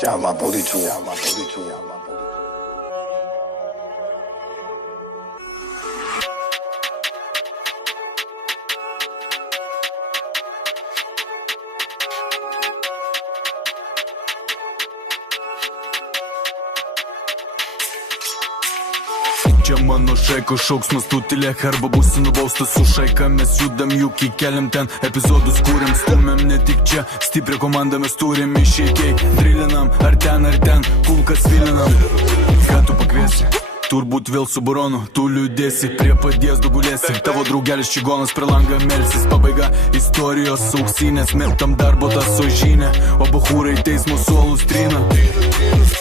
Chama polícia. Čia mano šaiko šauksmas, tu tylėk arba būsi nubaustas su šaika. Mes judam juk įkeliam ten, epizodus kūrėm, stumėm ne tik čia. Stiprią komandą mes turim iššeikiai, drilinam ar ten, kulkas vilinam. Ką tu pakviesi? Turbūt vėl su baronu, tu liūdėsi, prie padės dugulėsi. Tavo draugelis čigonas prie langą melsis. Pabaiga istorijos auksinės, metam darbo tą sožinę, o bachūrai teismo suolus trina.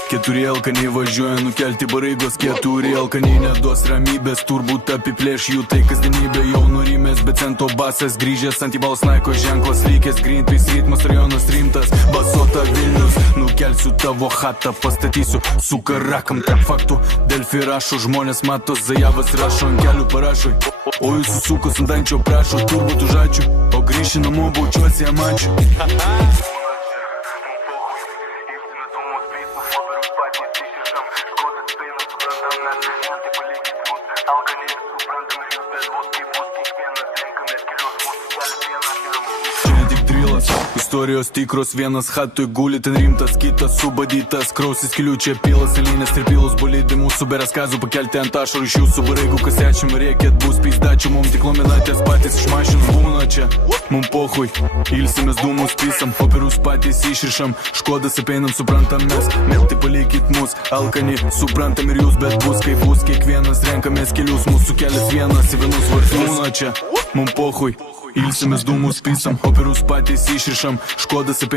4 alkaniai važiuoja nukelti bareigos, 4 alkaniai neduos ramybės, turbūt apiplėš jų tai kasdienybė. Jau nurimės, bet cento basas grįžęs, antibalas naiko ženklas likęs, Greenpeace ritmas, rajonas rimtas, basota Vilnius. Nukelsiu tavo chatą, pastatysiu su karakam tarp faktų. Delfi rašo, žmonės mato, Zajavas rašo, ant kelių parašo, o jūs susukos ant dančio prašo, turbūt už ačiū, o grįši namo baučiuosi jam ačiū. Istorijos tikros, vienas hatui guli, ten rimtas, kitas subadytas, krausis kelių čia pilas, elinės tripilus, bolidai mūsų be raskazų, pakelti ant ašarų iš jūsų bareigų, kasiečiam rėkėt, bus peizdačių, mum tik laminatės patys iš mašinų būna čia, mum pohui, ilsimės dūmus pisam, popierus patys išrišam, škodas apeinam, suprantam mes, metai palikit mus, alkani, suprantam ir jūs, bet bus kaip bus, kiekvienas renkamės kelius, mūsų kelias vienas, į vienus vartus būna čia, mum pohui. Ilsimės dūmus pisam, operus patys išrišam, škodas apeinam.